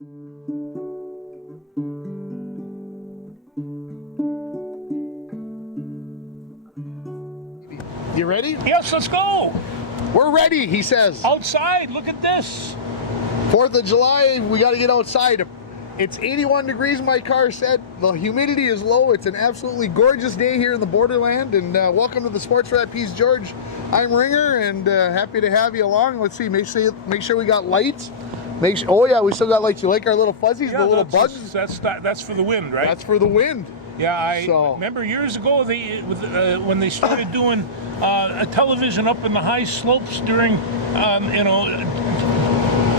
You ready? Yes, let's go. We're ready, he says. Outside, look at this. 4th of July, we got to get outside. It's 81 degrees, my car said. The humidity is low. It's an absolutely gorgeous day here in the borderland. And welcome to the Sports Rat Peace, George. I'm Ringer, and happy to have you along. Let's see, make sure we got lights. Oh yeah, we still got lights. You like our little fuzzies, the little bugs? That's for the wind, right? That's for the wind. Yeah, I remember years ago when they started doing a television up in the high slopes during,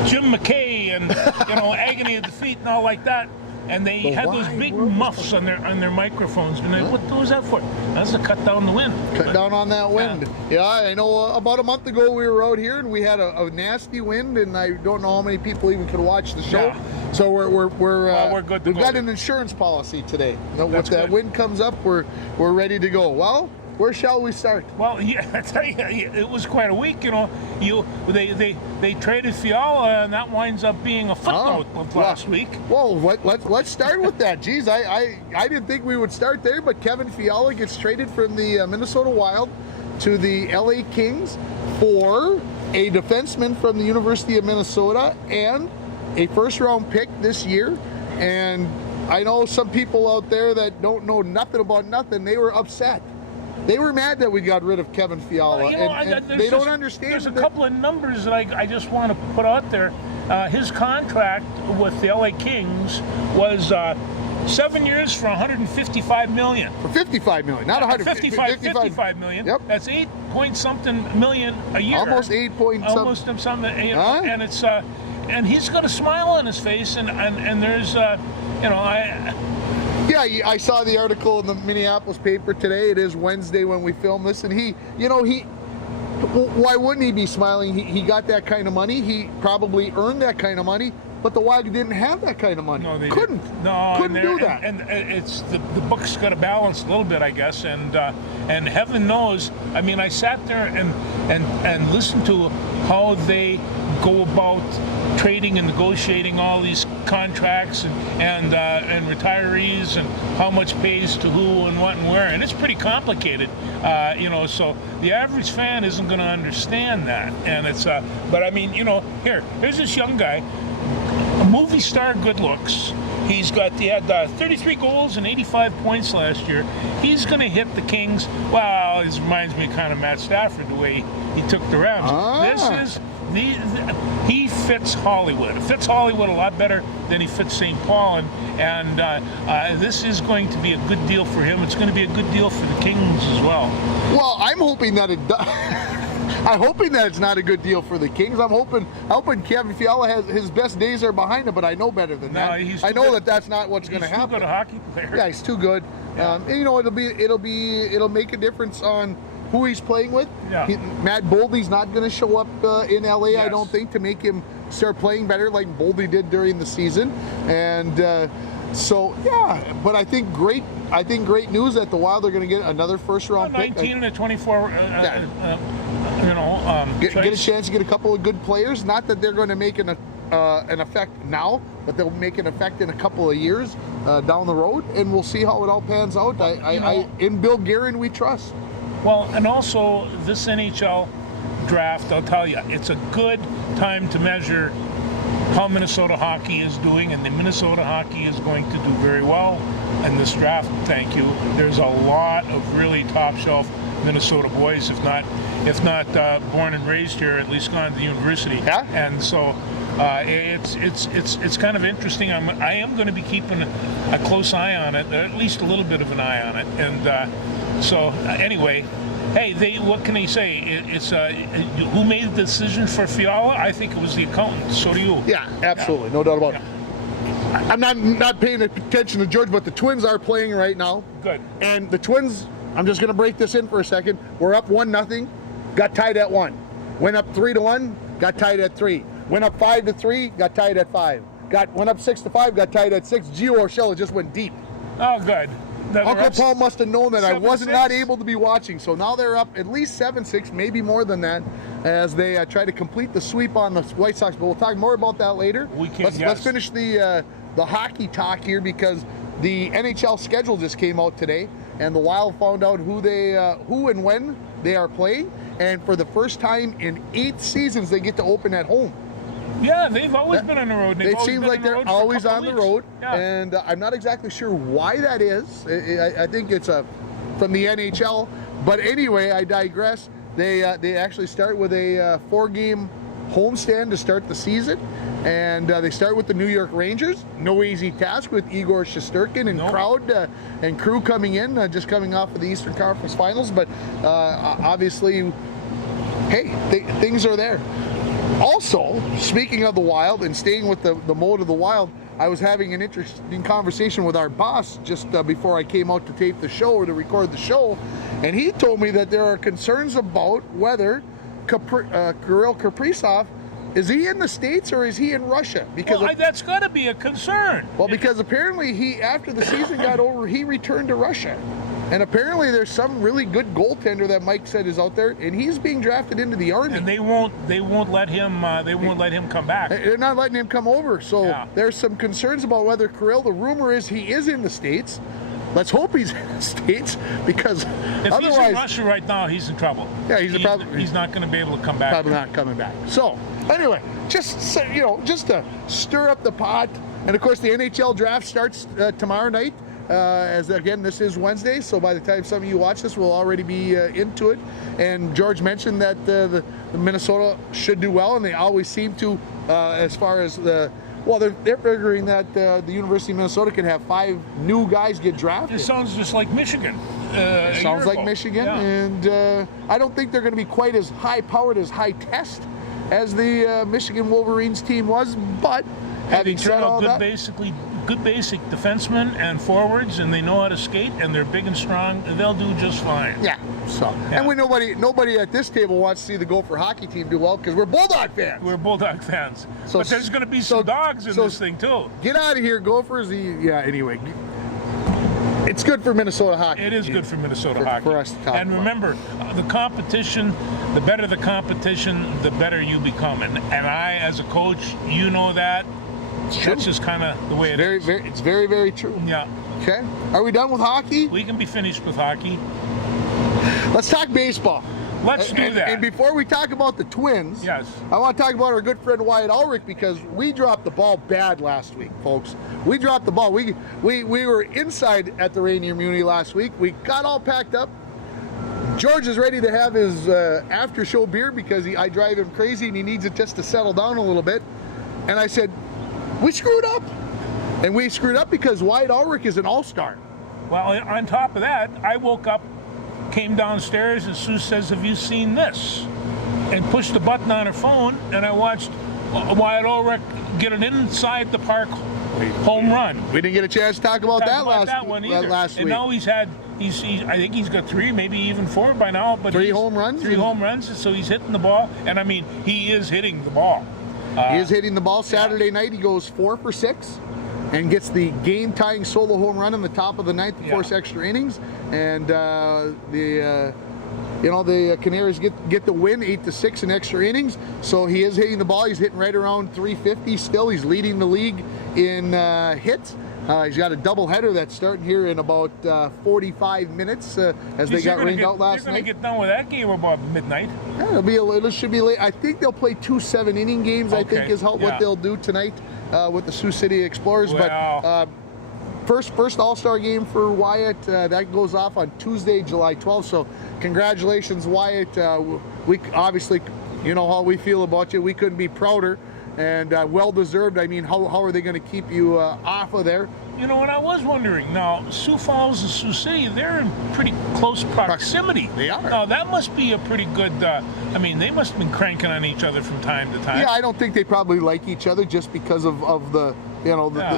Jim McKay and Agony of Defeat and all like that, and they had those big muffs on their microphones. And what was that for? That's to cut down the wind. Cut down on that wind. Yeah, I know. About a month ago we were out here and we had a nasty wind, and I don't know how many people even could watch the show. Yeah. So we're good. We've got an insurance policy today. If that wind comes up, we're ready to go. Well, where shall we start? Well, yeah, I tell you, it was quite a week. They traded Fiala, and that winds up being a footnote of last week. Well, let's start with that. Geez, I didn't think we would start there, but Kevin Fiala gets traded from the Minnesota Wild to the LA Kings for a defenseman from the University of Minnesota and a first-round pick this year. And I know some people out there that don't know nothing about nothing. They were upset. They were mad that we got rid of Kevin Fiala, and they don't understand. There's a couple of numbers that I just want to put out there. His contract with the LA Kings was 7 years for $155 million. For $55 million, not $55 million. Yep. That's 8-point-something million a year. Almost 8-point-something. Almost something. And it's and he's got a smile on his face, and there's Yeah, I saw the article in the Minneapolis paper today. It is Wednesday when we film this, and he, why wouldn't he be smiling? He got that kind of money. He probably earned that kind of money, but the Wild didn't have that kind of money. No, they couldn't do that. And it's the book's got to balance a little bit, I guess. And heaven knows. I mean, I sat there and listened to how they go about trading and negotiating all these contracts and retirees and how much pays to who and what and where, and it's pretty complicated, so the average fan isn't going to understand that. And it's but I mean, here's this young guy, a movie star, good looks. He had 33 goals and 85 points last year. He's going to hit the Kings. Well, this reminds me kind of Matt Stafford, the way he took the Rams. He fits Hollywood. It fits Hollywood a lot better than he fits St. Paul, and this is going to be a good deal for him. It's going to be a good deal for the Kings as well. Well, I'm hoping that it does. I'm hoping that it's not a good deal for the Kings. I'm hoping Kevin Fiala has his best days are behind him, but I know better than that. I know that that's not what's going to happen. He's too good a hockey player. Yeah, he's too good. Yeah. It'll make a difference on who he's playing with. Yeah. Matt Boldy's not going to show up in LA, yes. I don't think, to make him start playing better like Boldy did during the season. And but I think great news that the Wild are going to get another first-round pick. 19 and a 24. Get a chance to get a couple of good players. Not that they're going to make an effect now, but they'll make an effect in a couple of years down the road, and we'll see how it all pans out. In Bill Guerin, we trust. Well, and also this NHL draft, I'll tell you, it's a good time to measure how Minnesota hockey is doing, and the Minnesota hockey is going to do very well in this draft. Thank you. There's a lot of really top-shelf Minnesota boys, if not born and raised here, at least gone to the university. Yeah. And so it's kind of interesting. I am going to be keeping a close eye on it, at least a little bit of an eye on it. And anyway, hey, what can they say? It's who made the decision for Fiala? I think it was the accountant. So do you? Yeah, absolutely, no doubt about it. I'm not paying attention to George, but the Twins are playing right now. Good. And the Twins, I'm just going to break this in for a second. We're up 1-0, got tied at 1. Went up 3-1, got tied at 3. Went up 5-3, got tied at 5. Went up 6-5, got tied at 6. Gio Urshela just went deep. Oh, good. Uncle Paul must have known that I wasn't not 7-6. able to be watching. So now they're up at least 7-6, maybe more than that, as they try to complete the sweep on the White Sox. But we'll talk more about that later. We can't Let's finish the hockey talk here, because the NHL schedule just came out today, and the Wild found out who and when they are playing. And for the first time in 8 seasons, they get to open at home. Yeah, they've always been on the road. It seems like they're always on the road, Yeah. and I'm not exactly sure why that is. I think it's from the NHL, but anyway, I digress. They actually start with a 4-game homestand to start the season, and they start with the New York Rangers. No easy task with Igor Shesterkin and crowd and crew coming in, just coming off of the Eastern Conference Finals. But obviously, hey, things are there. Also, speaking of the Wild and staying with the mode of the Wild, I was having an interesting conversation with our boss just before I came out to tape the show or to record the show, and he told me that there are concerns about whether Kirill Kaprizov, is he in the States or is he in Russia? Because that's got to be a concern. well, because apparently after the season got over, he returned to Russia. And apparently there's some really good goaltender that Mike said is out there, and he's being drafted into the Army. And they won't let him come back. They're not letting him come over. So there's some concerns about whether Kirill, the rumor is he is in the States. Let's hope he's in the States, because if otherwise, he's in Russia right now, he's in trouble. Yeah, he's not going to be able to come back. Probably not coming back. So anyway, just to stir up the pot. And of course, the NHL draft starts tomorrow night. As again, this is Wednesday, so by the time some of you watch this, we'll already be into it. And George mentioned that the Minnesota should do well, and they always seem to, as far as they're figuring that the University of Minnesota could have 5 new guys get drafted. It sounds just like Michigan. It sounds like Michigan, and I don't think they're going to be quite as high-powered, as high-test as the Michigan Wolverines team was, but having said all that, good basic defensemen and forwards, and they know how to skate, and they're big and strong, and they'll do just fine. Yeah. So, and nobody at this table wants to see the Gopher hockey team do well, because we're Bulldog fans. We're Bulldog fans. So, but there's going to be some dogs in this thing too. Get out of here, Gophers. Anyway, it's good for Minnesota hockey. It is good for Minnesota hockey. For us to talk and remember, the competition, the better the competition, the better you become. And I, as a coach, you know that. That's just kind of the way it is. It's very, very true. Yeah. Okay. Are we done with hockey? We can be finished with hockey. Let's talk baseball. Let's do that. And before we talk about the Twins, yes, I want to talk about our good friend Wyatt Ulrich, because we dropped the ball bad last week, folks. We dropped the ball. We were inside at the Rainier Muni last week. We got all packed up. George is ready to have his after-show beer, because I drive him crazy and he needs it just to settle down a little bit. And I said, we screwed up. And we screwed up because Wyatt Ulrich is an all-star. Well, on top of that, I woke up, came downstairs, and Sue says, have you seen this? And pushed the button on her phone, and I watched Wyatt Ulrich get an inside the park home run. We didn't get a chance to talk about that last week. And now I think he's got 3, maybe even 4 by now. But 3 home runs? 3 home runs, so he's hitting the ball. And I mean, he is hitting the ball. He is hitting the ball. Saturday night, he goes 4 for 6 and gets the game-tying solo home run in the top of the 9th to force extra innings. And the Canaries get the win, 8-6 in extra innings. So he is hitting the ball. He's hitting right around 350 still. He's leading the league in hits. He's got a doubleheader that's starting here in about 45 minutes as they got rained out last night. They're going to get done with that game about midnight. Yeah, it should be late. I think they'll play 2 7-inning games, I think is what they'll do tonight with the Sioux City Explorers. Well, but first All-Star game for Wyatt. That goes off on Tuesday, July 12th. So congratulations, Wyatt. We obviously, you know how we feel about you. We couldn't be prouder. And well-deserved. I mean, how are they going to keep you off of there? You know, and I was wondering, now, Sioux Falls and Sioux City, they're in pretty close proximity. They are. Now, that must be a pretty good, they must have been cranking on each other from time to time. Yeah, I don't think they probably like each other just because of the,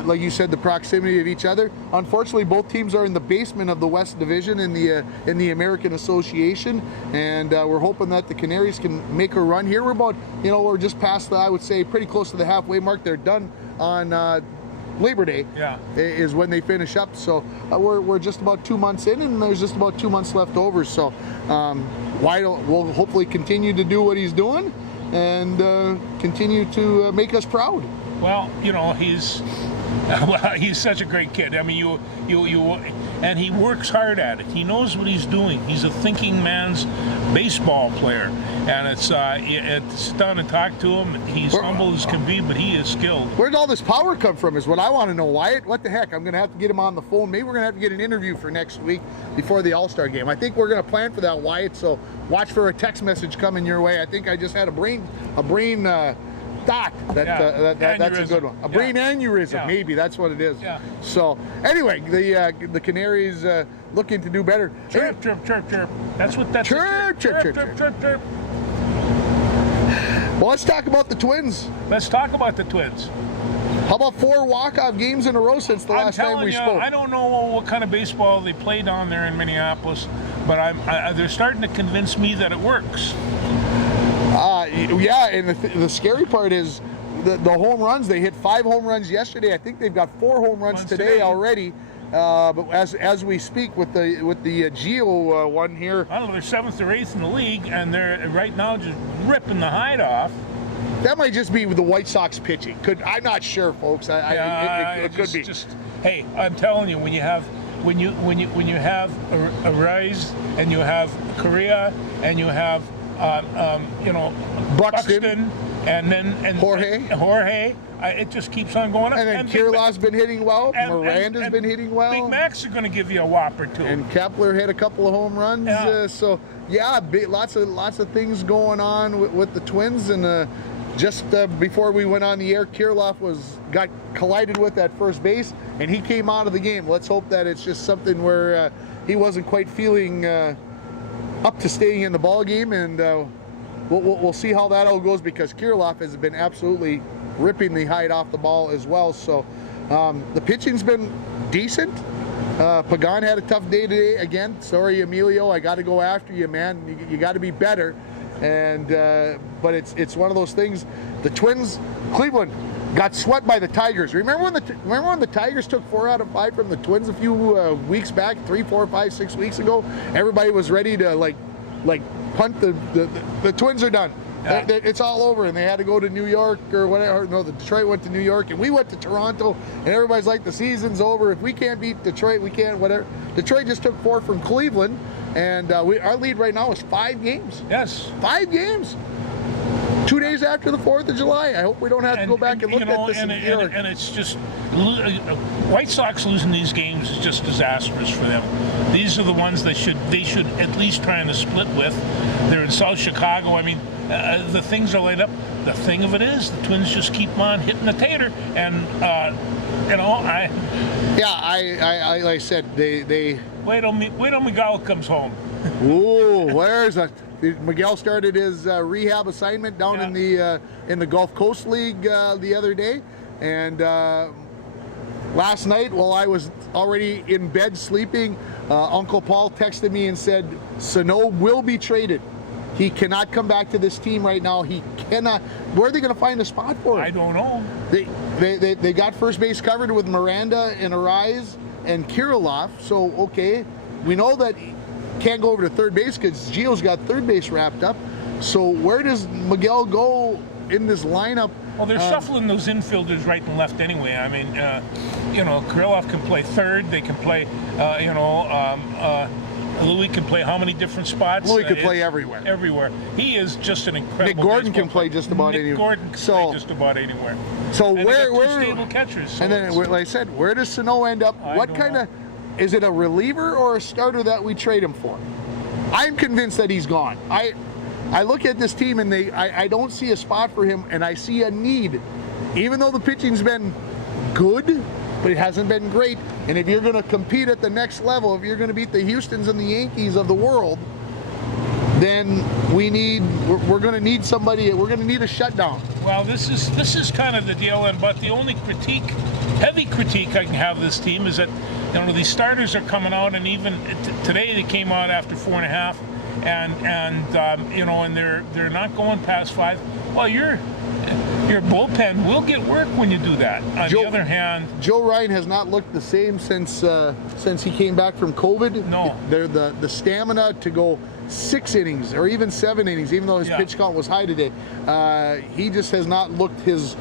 like you said, the proximity of each other. Unfortunately, both teams are in the basement of the West Division in the American Association, and we're hoping that the Canaries can make a run here. We're about, we're just past I would say, pretty close to the halfway mark. They're done on Labor Day Yeah. is when they finish up. So we're just about 2 months in, and there's just about 2 months left over. So we'll hopefully continue to do what he's doing and continue to make us proud. Well, he's such a great kid. I mean, and he works hard at it. He knows what he's doing. He's a thinking man's baseball player, and it's fun to talk to him. He's humble as can be, but he is skilled. Where did all this power come from is what I want to know, Wyatt. What the heck? I'm going to have to get him on the phone. Maybe we're going to have to get an interview for next week before the All-Star game. I think we're going to plan for that, Wyatt, so watch for a text message coming your way. I think I just had a brain thought that's a good one. A brain aneurysm, maybe that's what it is. Yeah. So anyway, the Canaries looking to do better. Chirp, chirp, chirp, chirp. That's what that's. Chirp, chirp, chirp, chirp, chirp, chirp. Well, let's talk about the Twins. Let's talk about the Twins. How about 4 walk-off games in a row since the last time we spoke? I don't know what kind of baseball they play down there in Minneapolis, but they're starting to convince me that it works. Yeah, and the scary part is the home runs. They hit 5 home runs yesterday. I think they've got 4 home runs today already. But as we speak with the Gio one here, I don't know, they're 7th or 8th in the league, and they're right now just ripping the hide off. That might just be the White Sox pitching. I'm not sure, folks. It could be. Hey, I'm telling you, when you have a Rise and you have Correa and you have Buxton and Jorge. It just keeps on going up. And then Kirillov's been hitting well. Miranda's been hitting well. Big Macs are going to give you a whop or two. And Kepler hit a couple of home runs. Yeah. Lots of things going on with the Twins. And just before we went on the air, Kirillov got collided with at first base, and he came out of the game. Let's hope that it's just something where he wasn't quite feeling up to staying in the ball game, and we'll see how that all goes, because Kirillov has been absolutely ripping the hide off the ball as well. So the pitching's been decent. Pagan had a tough day today again. Sorry, Emilio, I got to go after you, man. You got to be better. And but it's one of those things. The Twins, Cleveland, got swept by the Tigers. Remember when the Tigers took 4 out of 5 from the Twins a few weeks back, 3, 4, 5, 6 weeks ago? Everybody was ready to like punt. The Twins are done. Yeah. It's all over, and they had to go to New York or whatever. No, the Detroit went to New York, and we went to Toronto, and everybody's like, the season's over. If we can't beat Detroit, we can't, whatever. Detroit just took 4 from Cleveland, and our lead right now is 5 games. Yes. 5 games. 2 days after the 4th of July. I hope we don't have to go back and look at this in New York. And it's just, White Sox losing these games is just disastrous for them. These are the ones they should at least try to split with. They're in South Chicago. I mean, the things are laid up. The thing of it is, the Twins just keep on hitting the tater, and like I said, they wait till Miguel comes home. Ooh, where's that? Miguel started his rehab assignment down in the Gulf Coast League the other day, and last night while I was already in bed sleeping, Uncle Paul texted me and said Sano will be traded. He cannot come back to this team right now. He cannot. Where are they going to find a spot for him? I don't know. They got first base covered with Miranda and Arise and Kirillov. So okay, we know that he can't go over to third base because Gio's got third base wrapped up. So where does Miguel go in this lineup? Well, they're shuffling those infielders right and left anyway. I mean, Kirillov can play third. They can play, Louis can play how many different spots? Louis can play everywhere. Everywhere. He is just an incredible. Nick Gordon can play just about anywhere. Nick Gordon can play just about anywhere. So and where stable catchers? So and then, like I said, where does Sano end up? What kind of, is it a reliever or a starter that we trade him for? I'm convinced that he's gone. I look at this team and I don't see a spot for him, and I see a need, even though the pitching's been good, but it hasn't been great. And if you're going to compete at the next level, if you're going to beat the Houstons and the Yankees of the world, then we're going to need somebody. We're going to need a shutdown. Well, this is kind of the deal. But the only heavy critique I can have of this team is that these starters are coming out, and even today they came out after 4.5, and they're not going past 5. Well, your bullpen will get work when you do that. On the other hand, Joe Ryan has not looked the same since he came back from COVID. No. They're the stamina to go 6 innings or even 7 innings, even though his pitch count was high today. He just has not looked his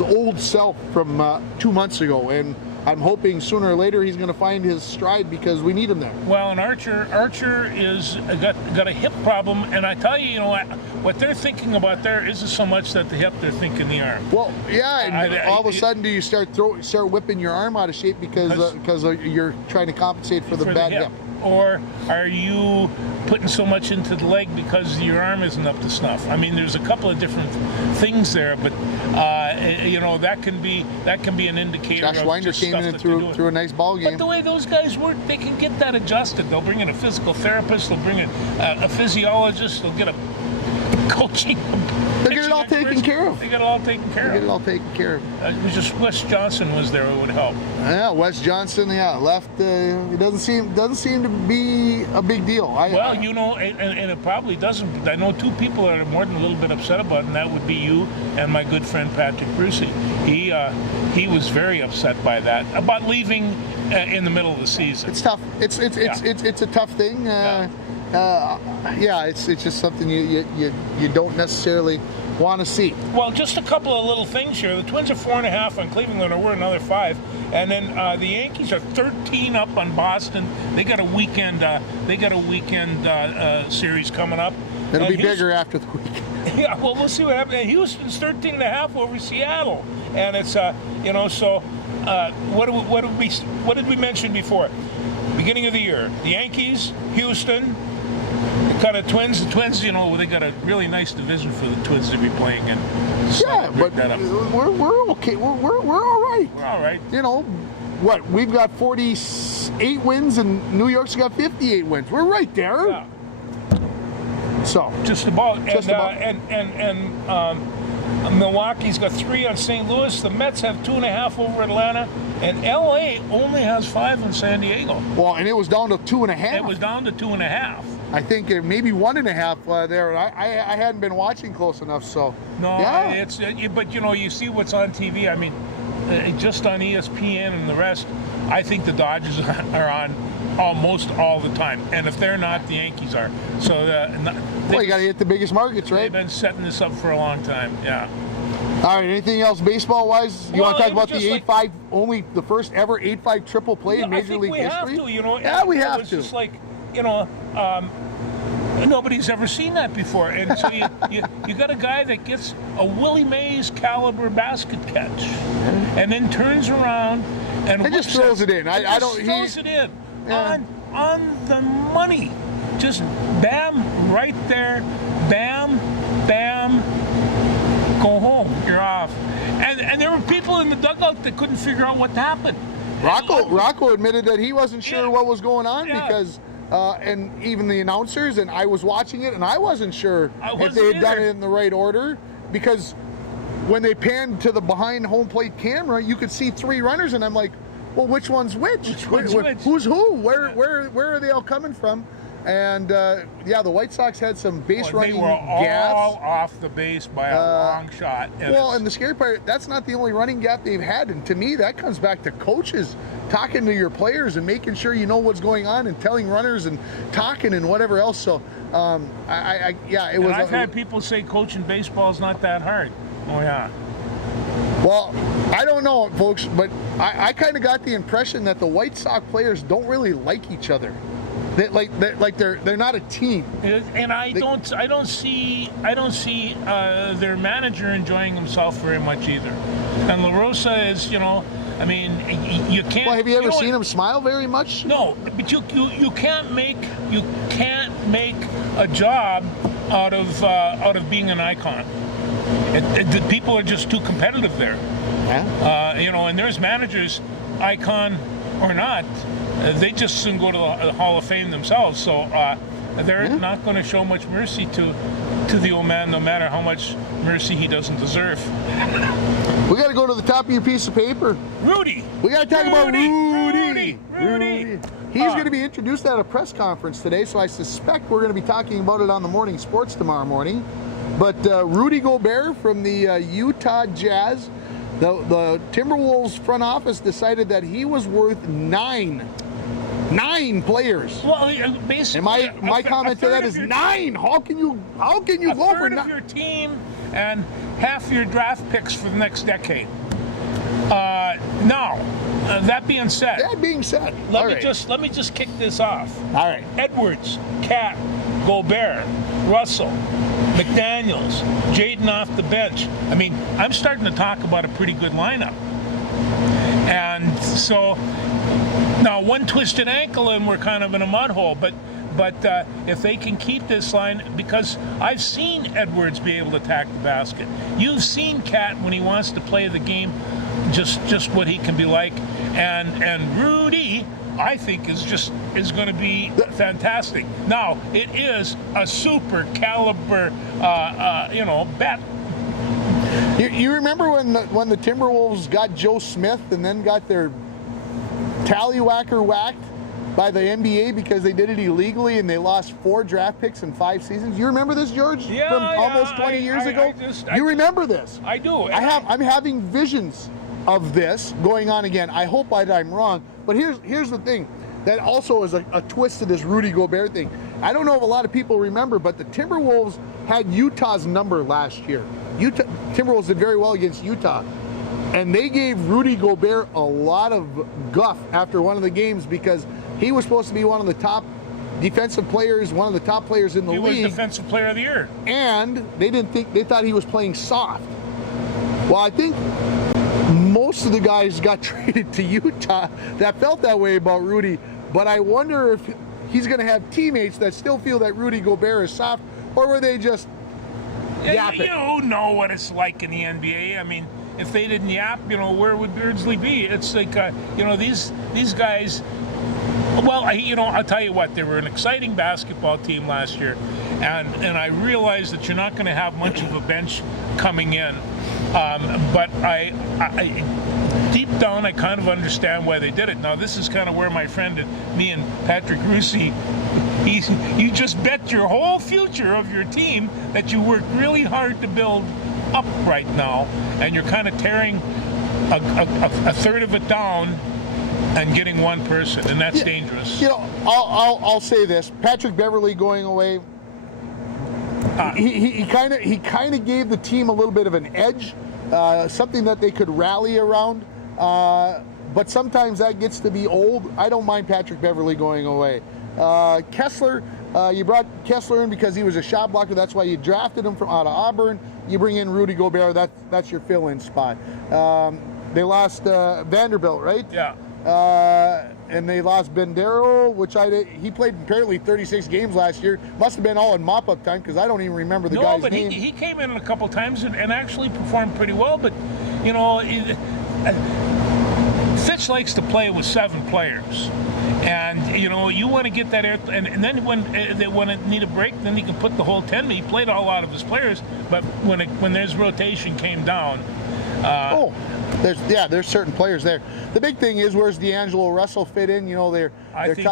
old self from 2 months ago, and I'm hoping sooner or later he's going to find his stride because we need him there. well, and Archer is got a hip problem, and I tell you, what they're thinking about there isn't so much that the hip; they're thinking the arm. Well, yeah, and all of a sudden, do you start whipping your arm out of shape because you're trying to compensate for the bad hip? Or are you putting so much into the leg because your arm isn't up to snuff? I mean, there's a couple of different things there, but that can be an indicator. Josh of Winder just came stuff in that and they're threw a nice ball game. But the way those guys work, they can get that adjusted. They'll bring in a physical therapist. They'll bring in a physiologist. They'll get a coaching. They get it all taken care of. They get it all taken care Get it of. all taken care of. It was just Wes Johnson was there who would help. Yeah, Wes Johnson. Yeah, left. It doesn't seem to be a big deal. And it probably doesn't. I know 2 people that are more than a little bit upset about it, and that would be you and my good friend Patrick Brucey. He was very upset by that, about leaving in the middle of the season. It's tough. It's a tough thing. It's just something you don't necessarily want to see. Well, just a couple of little things here. The Twins are 4.5 on Cleveland, or we're another 5, and then the Yankees are 13 up on Boston. They got a weekend. Series coming up. It'll be bigger after the week. Yeah, well, we'll see what happens. And Houston's 13.5 over Seattle, and it's So, what did we mention before? Beginning of the year, the Yankees, Houston. Kind of Twins. The Twins, they got a really nice division for the Twins to be playing in. Yeah, but we're okay. We're all right. We're all right. What we've got 48 wins, and New York's got 58 wins. We're right there. Yeah. So just about. Just about. Milwaukee's got 3 on St. Louis. The Mets have 2.5 over Atlanta, and LA only has 5 on San Diego. Well, and it was down to 2.5. It was down to 2.5. I think maybe 1.5 there. I hadn't been watching close enough, so. No, yeah. But you see what's on TV. I mean, just on ESPN and the rest. I think the Dodgers are on almost all the time, and if they're not, the Yankees are. So, you got to hit the biggest markets, right? They've been setting this up for a long time. Yeah. All right. Anything else baseball-wise? You want to talk about the 8-5? Only the first ever 8-5 triple play in Major League history. We have to. Yeah, we have it's to. Just like nobody's ever seen that before, and so you got a guy that gets a Willie Mays caliber basket catch, and then turns around and just throws it in. Throws it in on the money. Just bam, right there, bam, bam, go home. You're off. And there were people in the dugout that couldn't figure out what happened. Rocco admitted that he wasn't sure what was going on because. And even the announcers, and I was watching it, and I wasn't sure if they had done it in the right order, because when they panned to the behind home plate camera, you could see 3 runners, and I'm like, well, which one's which? Who's who? Where are they all coming from? And the White Sox had some base running They were gaps. all off the base by a long shot. And the scary part, that's not the only running gap they've had. And to me, that comes back to coaches talking to your players and making sure you know what's going on and telling runners and talking and whatever else. So, I've had people say coaching baseball is not that hard. Oh, yeah. Well, I don't know, folks, but I kind of got the impression that the White Sox players don't really like each other. They're not a team. And I don't see their manager enjoying himself very much either. And La Rosa is, you can't. Well, have you ever seen him smile very much? No, but you can't make a job out of being an icon. The people are just too competitive there. Yeah. And there's managers, icon or not, they just soon go to the Hall of Fame themselves. So they're not going to show much mercy to the old man, no matter how much mercy he doesn't deserve. We got to go to the top of your piece of paper. Rudy. We got to talk about Rudy. Rudy. He's going to be introduced at a press conference today, so I suspect we're going to be talking about it on the morning sports tomorrow morning. But Rudy Gobert from the Utah Jazz, the Timberwolves front office decided that he was worth nine players. Well, basically, And my comment to that is 9. How can you go for third of your team and half your draft picks for the next decade. Now, that being said, let me just kick this off. All right. Edwards, Cat, Gobert, Russell, McDaniels, Jaden off the bench. I mean, I'm starting to talk about a pretty good lineup. And so now one twisted ankle and we're kind of in a mud hole, but if they can keep this line, because I've seen Edwards be able to attack the basket. You've seen Cat when he wants to play the game, just what he can be like, and Rudy, I think, is going to be fantastic. Now it is a super caliber, bet. You remember when the Timberwolves got Joe Smith and then got their tallywhacker whacked by the NBA because they did it illegally and they lost 4 draft picks in 5 seasons? You remember this, George? Yeah, from almost 20 years ago. You remember this? I do. I'm having visions of this going on again. I hope I'm wrong, but here's the thing. That also is a twist to this Rudy Gobert thing. I don't know if a lot of people remember, but the Timberwolves had Utah's number last year. Timberwolves did very well against Utah. And they gave Rudy Gobert a lot of guff after one of the games because he was supposed to be one of the top defensive players, one of the top players in the league. He was Defensive Player of the Year. And they thought he was playing soft. Well, I think most of the guys got traded to Utah that felt that way about Rudy, but I wonder if he's going to have teammates that still feel that Rudy Gobert is soft, or were they just yapping? You know what it's like in the NBA. I mean, if they didn't yap, where would Beardsley be? It's like, these guys. Well, I'll tell you what, they were an exciting basketball team last year, and I realize that you're not going to have much of a bench coming in, but I deep down, I kind of understand why they did it. Now, this is kind of where my friend and me and Patrick Russi, you just bet your whole future of your team that you worked really hard to build up right now, and you're kind of tearing a third of it down and getting one person, and that's dangerous. I'll say this: Patrick Beverley going away. He kind of gave the team a little bit of an edge, something that they could rally around. But sometimes that gets to be old. I don't mind Patrick Beverley going away. Kessler, you brought Kessler in because he was a shot blocker. That's why you drafted him from out of Auburn. You bring in Rudy Gobert. That's your fill-in spot. They lost Vanderbilt, right? Yeah. And they lost Bendero, he played apparently 36 games last year. Must have been all in mop-up time because I don't even remember the guy's name. He came in a couple times and actually performed pretty well. But Fitch likes to play with 7 players, and you want to get that air. And then when they want to need a break, then he can put the whole 10. He played all out of his players, but when there's rotation came down. There's certain players there. The big thing is, where's D'Angelo Russell fit in? I think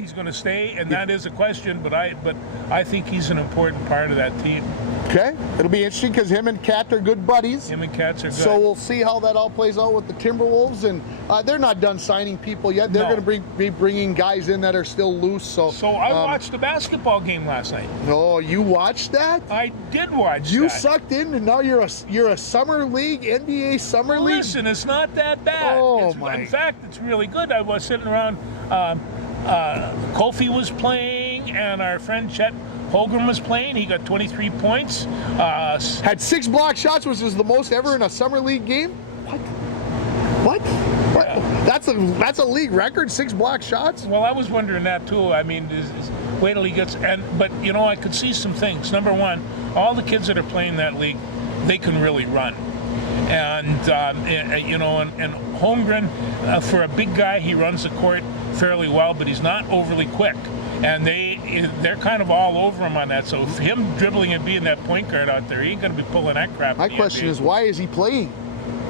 he's going to stay, and that is a question. But I think he's an important part of that team. Okay, it'll be interesting because him and Cat are good buddies. Him and Cats are good. So we'll see how that all plays out with the Timberwolves, and they're not done signing people yet. They're going to be bringing guys in that are still loose. So I watched the basketball game last night. Oh, you watched that? I did watch. You sucked in, and now you're a summer league, NBA summer league. Listen, it's not that bad. In fact, it's really good. I was sitting around. Kofi was playing, and our friend Chet Holmgren was playing. He got 23 points. Had 6 block shots, which is the most ever in a summer league game. What? That's a league record, 6 block shots. Well, I was wondering that too. I mean, wait till he gets. But I could see some things. Number one, all the kids that are playing that league, they can really run. And Holmgren, for a big guy, he runs the court fairly well, but he's not overly quick. And they're kind of all over him on that. So for him dribbling and being that point guard out there, he ain't going to be pulling that crap. My question is, why is he playing?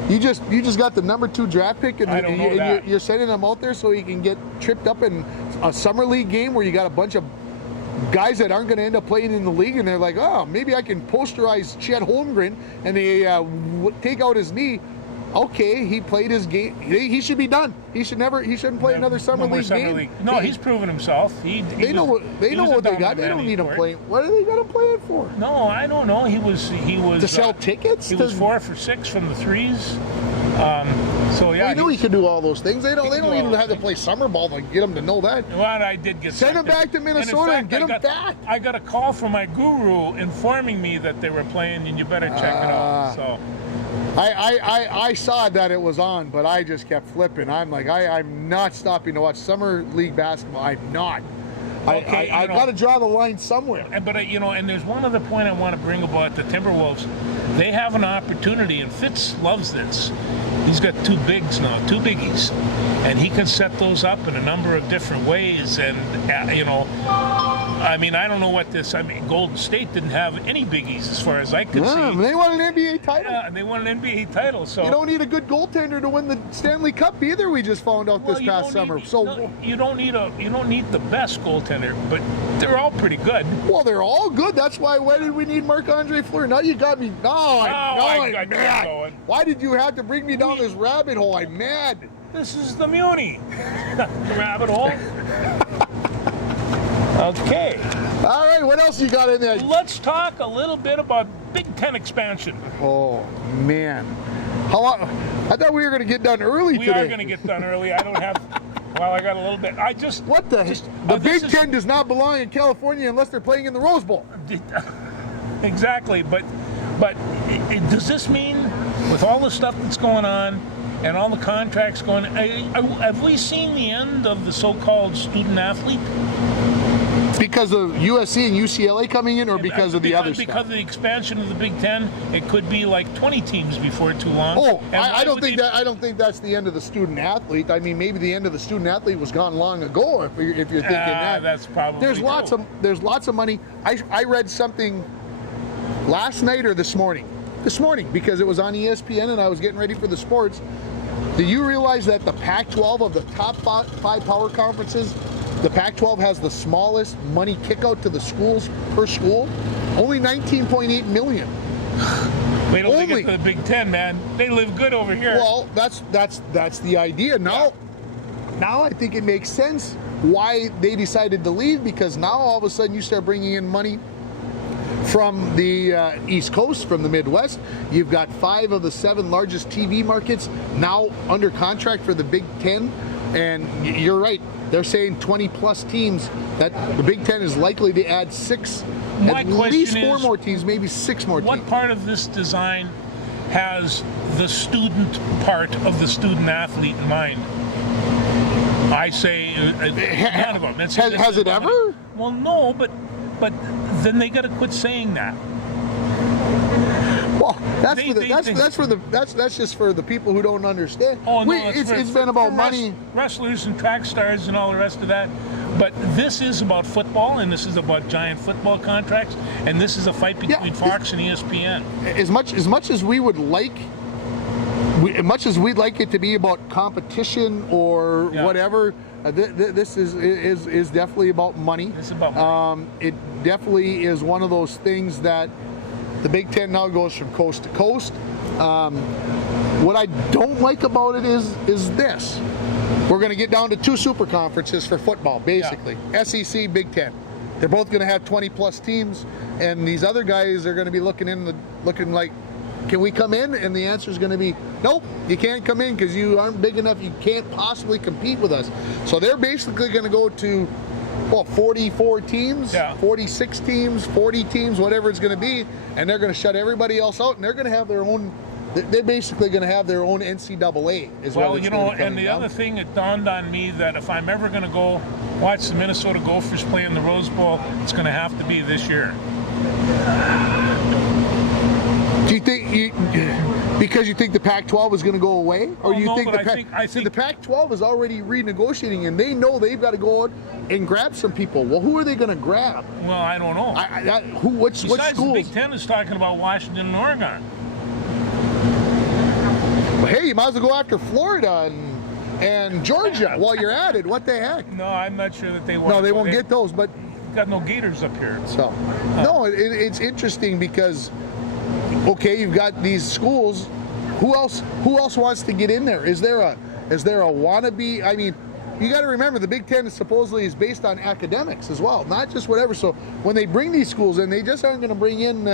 You just got the number 2 draft pick, and you're sending him out there so he can get tripped up in a summer league game where you got a bunch of guys that aren't going to end up playing in the league, and they're like, oh, maybe I can posterize Chet Holmgren, and they take out his knee. Okay, he played his game. He should be done. He shouldn't play another summer league game. No, he's proven himself. They know what they got. They don't need him playing. What are they got him playing for? No, I don't know. He was to sell tickets. He was 4 for 6 from the threes. So yeah, I know he can do all those things. They don't even have to play summer ball to get him to know that. Well, I did get send him back to Minnesota and get him back. I got a call from my guru informing me that they were playing, and you better check it out. So. I saw that it was on, but I just kept flipping. I'm like, I'm not stopping to watch summer league basketball. I'm not. Okay, I got to draw the line somewhere. But and there's one other point I want to bring about the Timberwolves. They have an opportunity, and Fitz loves this. He's got 2 bigs now, 2 biggies, and he can set those up in a number of different ways. And I mean, I don't know what this. I mean, Golden State didn't have any biggies as far as I could see. They won an NBA title. Yeah, they won an NBA title. So you don't need a good goaltender to win the Stanley Cup either. We just found out this past summer. You don't need the best goaltender, but they're all pretty good. Well, they're all good. That's why did we need Marc-Andre Fleury? Now you got me. I'm mad. Why did you have to bring me down this rabbit hole? I'm mad. This is the Muni. The rabbit hole. Okay. All right, what else you got in there? Let's talk a little bit about Big Ten expansion. Oh, man. How long? I thought we were going to get done early today. We are going to get done early. I don't have... Well, I got a little bit. What the... The Big Ten does not belong in California unless they're playing in the Rose Bowl. Exactly, but does this mean, with all the stuff that's going on and all the contracts going, have we seen the end of the so-called student athlete? Because of USC and UCLA coming in, or because of the other stuff? Because of the expansion of the Big Ten, it could be like 20 teams before too long. Oh, I don't think that's the end of the student athlete. I mean, maybe the end of the student athlete was gone long ago. If you're thinking that, that's probably there's lots of money. I read something last night or this morning, because it was on ESPN and I was getting ready for the sports. Do you realize that the Pac-12 of the top 5 power conferences, the Pac-12 has the smallest money kickout to the schools per school? Only $19.8 million. Wait till they get to the Big Ten, man. They live good over here. Well, that's the idea. Now I think it makes sense why they decided to leave, because now all of a sudden you start bringing in money from the East Coast, from the Midwest. You've got 5 of the 7 largest TV markets now under contract for the Big Ten. And you're right. They're saying 20-plus teams. That the Big Ten is likely to add 6, at least 4 more teams, maybe 6 more teams. What part of this design has the student part of the student athlete in mind? I say none of them. Has it ever? Well, no, but then they got to quit saying that. Well, that's just for the people who don't understand. Oh no, it's been about money. Wrestlers and track stars and all the rest of that. But this is about football, and this is about giant football contracts, and this is a fight between Fox and ESPN. As much as we would like. Much as we'd like it to be about competition or whatever, this is definitely about money. It's about money. It definitely is one of those things that the Big Ten now goes from coast to coast. What I don't like about it is this. We're going to get down to 2 super conferences for football, basically. Yeah. SEC, Big Ten. They're both going to have 20-plus teams, and these other guys are going to be looking like, can we come in? And the answer is going to be, nope, you can't come in because you aren't big enough. You can't possibly compete with us. So they're basically going to go to, 44 teams, 46 teams, 40 teams, whatever it's going to be, and they're going to shut everybody else out, and they're going to have their own. They're basically going to have their own NCAA. And the other thing that dawned on me, that if I'm ever going to go watch the Minnesota Gophers play in the Rose Bowl, it's going to have to be this year. Do you think because you think the Pac-12 is going to go away, or I think the Pac-12 is already renegotiating, and they know they've got to go out and grab some people? Well, who are they going to grab? Well, I don't know. What schools? The Big Ten is talking about Washington and Oregon. Well, hey, you might as well go after Florida and Georgia while you're at it. What the heck? No, I'm not sure that they want. No, they won't get those, but got no Gators up here. So, no, it's interesting because, okay, you've got these schools. Who else wants to get in there? Is there a wannabe? I mean, you got to remember the Big Ten is supposedly based on academics as well, not just whatever. So when they bring these schools in, they just aren't going to bring in,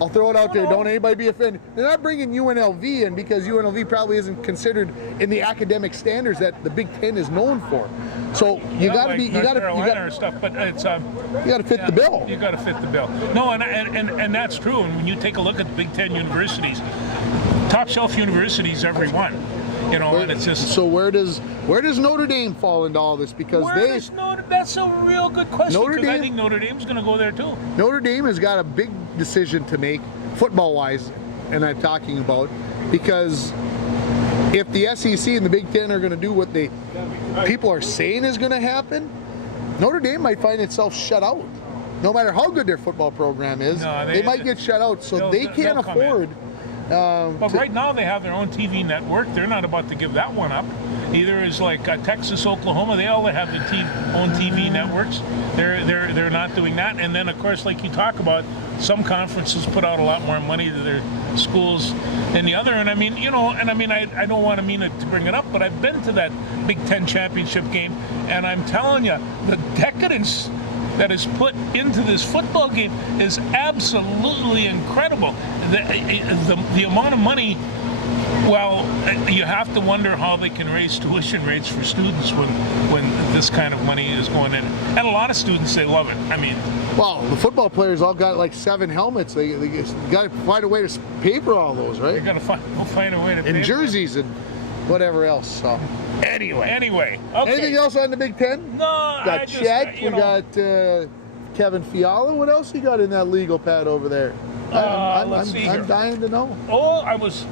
I'll throw it out there. Don't anybody be offended. They're not bringing UNLV in because UNLV probably isn't considered in the academic standards that the Big Ten is known for. So you got to be, you got to, stuff, but it's you got to fit the bill. You got to fit the bill. No, and that's true. And when you take a look at the Big Ten universities, top shelf universities, every one. And it's just. So where does Notre Dame fall into all this? Because that's a real good question. Notre Dame, I think Notre Dame's going to go there too. Notre Dame has got a big decision to make, football-wise, and I'm talking about, because if the SEC and the Big Ten are going to do what people are saying is going to happen, Notre Dame might find itself shut out. No matter how good their football program is, they might get shut out. So they can't afford. But right now they have their own TV network. They're not about to give that one up. Either is like Texas, Oklahoma. They all have their own TV networks. They're not doing that. And then of course, like you talk about, some conferences put out a lot more money to their schools than the other. And I mean, I don't want to mean it to bring it up, but I've been to that Big Ten championship game, and I'm telling you, the decadence that is put into this football game is absolutely incredible. The amount of money, well, you have to wonder how they can raise tuition rates for students when this kind of money is going in. And a lot of students, they love it. I mean, well, the football players all got like 7 helmets. They got to find a way to pay for all those, right? They got to find a way to pay. And jerseys and whatever else. So anyway, okay. Anything else on the Big Ten? No, got Chet. We got Kevin Fiala. What else you got in that legal pad over there? I'm dying to know. Oh, I was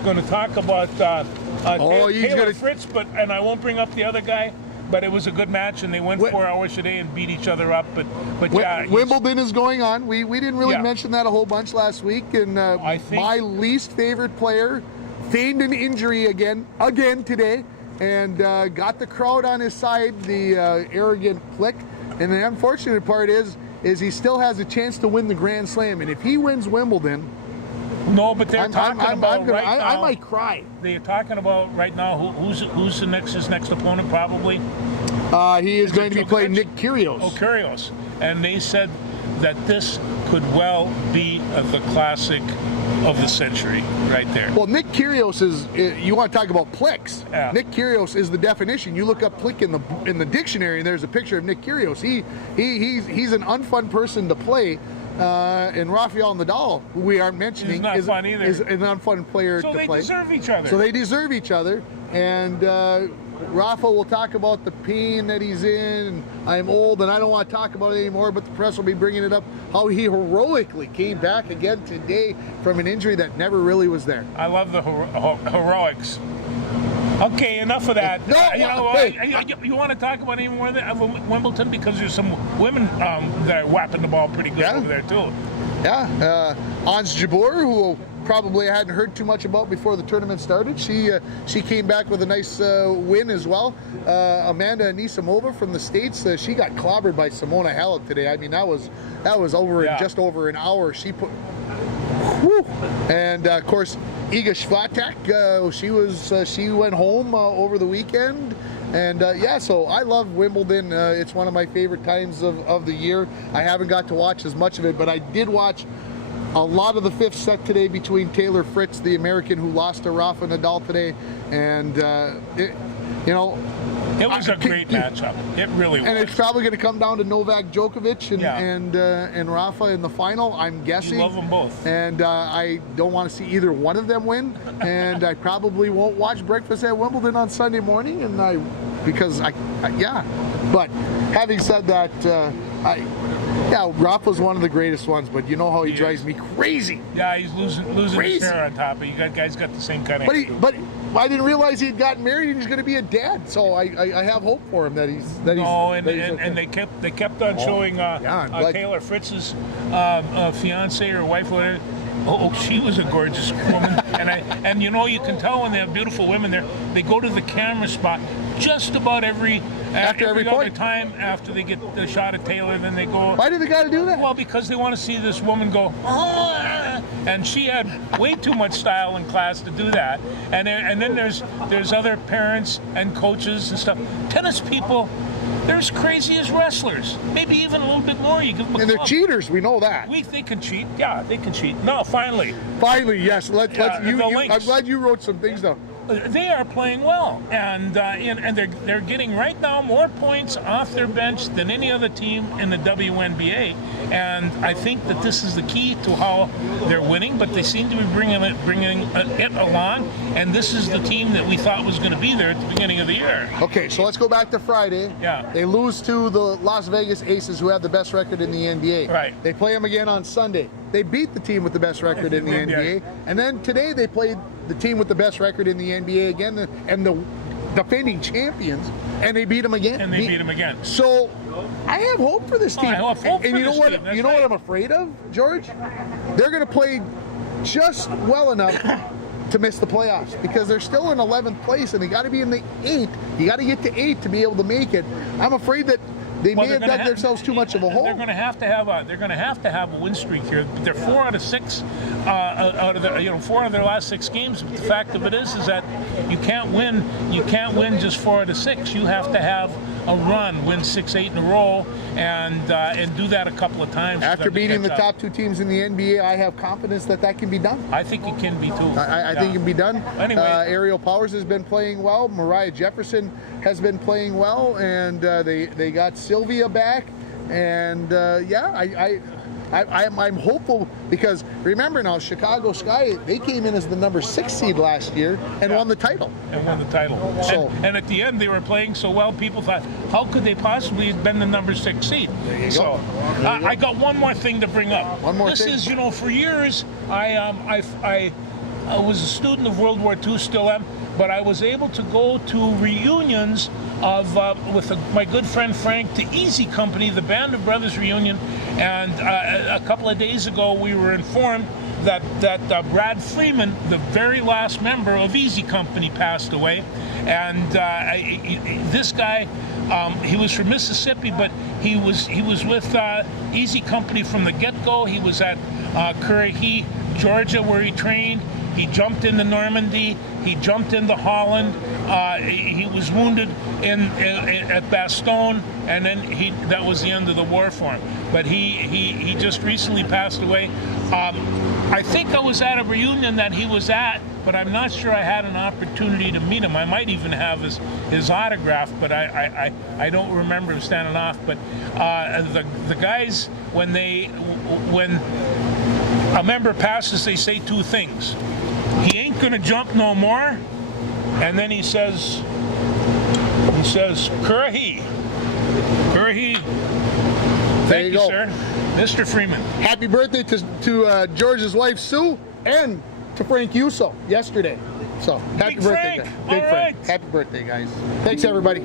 going to talk about Taylor Fritz, and I won't bring up the other guy. But it was a good match, and they went 4 hours today and beat each other up. But yeah, Wimbledon is going on. We didn't really mention that a whole bunch last week. And I think my least favorite player feigned an injury again today, and got the crowd on his side. The arrogant Plick. And the unfortunate part is he still has a chance to win the Grand Slam. And if he wins Wimbledon, no, but they're talking about right now. I might cry. They're talking about right now who's his next opponent probably. He is going to be playing Nick Kyrgios. Oh, Kyrgios, and they said that this could well be the classic of the century right there. Well, Nick Kyrgios is, you want to talk about Plicks. Yeah. Nick Kyrgios is the definition. You look up Plick in the dictionary and there's a picture of Nick Kyrgios. He's an unfun person to play. And Rafael Nadal, who we aren't mentioning, is an unfun player to play. So they deserve each other. So they deserve each other. And Rafa will talk about the pain that he's in. And I'm old and I don't want to talk about it anymore, but the press will be bringing it up, how he heroically came back again today from an injury that never really was there. I love the heroics. Okay, enough of that. No, you want to talk about any more of Wimbledon? Because there's some women that are whapping the ball pretty good over there, too. Yeah. Ons Jabeur, who probably I hadn't heard too much about before the tournament started. She came back with a nice win as well. Amanda Anisimova from the States, she got clobbered by Simona Halep today. I mean, that was over in just over an hour. She put... Whew. And of course, Iga Swiatek, she went home over the weekend, and so I love Wimbledon. It's one of my favorite times of the year. I haven't got to watch as much of it, but I did watch a lot of the fifth set today between Taylor Fritz, the American who lost to Rafa Nadal today, and it was a great matchup. It really was. And it's probably going to come down to Novak Djokovic and Rafa in the final, I'm guessing. You love them both. And I don't want to see either one of them win. And I probably won't watch Breakfast at Wimbledon on Sunday morning. But having said that, Rafa's one of the greatest ones, but you know how he drives me crazy. Yeah, he's losing his hair on top. But you guys got the same kind of. But I didn't realize he had gotten married and he's going to be a dad. So I have hope for him that he's. And they kept on showing Taylor Fritz's fiance or wife, whatever. Oh, she was a gorgeous woman, and you can tell when they have beautiful women there. They go to the camera spot, just about every After every other point. time after they get the shot at Taylor, then they go. Why do they got to do that? Well, because they want to see this woman go, "Ah," and she had way too much style in class to do that. And then there's other parents and coaches and stuff. Tennis people, they're as crazy as wrestlers, maybe even a little bit more. You give them a And they're club. cheaters. We know that. They can cheat. Yeah, they can cheat. No, finally, Finally, yes. Yeah, the links. I'm glad you wrote some things down. they are playing well, and they're getting right now more points off their bench than any other team in the WNBA. And I think that this is the key to how they're winning. But they seem to be bringing it along, and this is the team that we thought was going to be there at the beginning of the year. Okay, so let's go back to Friday. Yeah. They lose to the Las Vegas Aces, who have the best record in the NBA. Right. They play them again on Sunday. They beat the team with the best record in the NBA. And then today they played the team with the best record in the NBA again, and the defending champions, and they beat them again. And they beat them again. So I have hope for this team. I have hope and for you know this what? team. That's You know right. what I'm afraid of, George? They're going to play just well enough to miss the playoffs because they're still in 11th place and they got to be in the 8th. You got to get to 8 to be able to make it. I'm afraid that they may have dug themselves too much of a hole. They're going to have to have a win streak here. They're 4 out of 6 out of the 4 of their last 6 games. But the fact of it is that you can't win. You can't win just 4 out of 6. You have to have a run, win 6, 8 in a row, and do that a couple of times. After beating the top 2 teams in the NBA, I have confidence that can be done. I think it can be too. I think it can be done. Anyway. Ariel Powers has been playing well. Mariah Jefferson has been playing well, and they got Sylvia back, and I'm hopeful because remember now, Chicago Sky, they came in as the number 6 seed last year and won the title. So, and at the end, they were playing so well, people thought, how could they possibly have been the number 6 seed? There you so, go. I got one more thing to bring up. One more this thing. is, for years, I was a student of World War II, still am, but I was able to go to reunions of with my good friend Frank, the Easy Company, the Band of Brothers reunion, and a couple of days ago we were informed that Brad Freeman, the very last member of Easy Company, passed away, and this guy, he was from Mississippi, but he was with Easy Company from the get-go. He was at Currahee, Georgia, where he trained. He jumped into Normandy. He jumped into Holland. He was wounded at Bastogne, and then that was the end of the war for him. But he just recently passed away. I think I was at a reunion that he was at, but I'm not sure I had an opportunity to meet him. I might even have his autograph, but I don't remember him standing off. But the guys, when a member passes, they say 2 things. He ain't gonna jump no more, and then he says, Currahee. Thank you, sir. Mr. Freeman. Happy birthday to George's wife Sue and to Frank Yuso yesterday. So happy Big birthday, Frank. guys. Big All Frank. right. Happy birthday, guys. Thanks, everybody.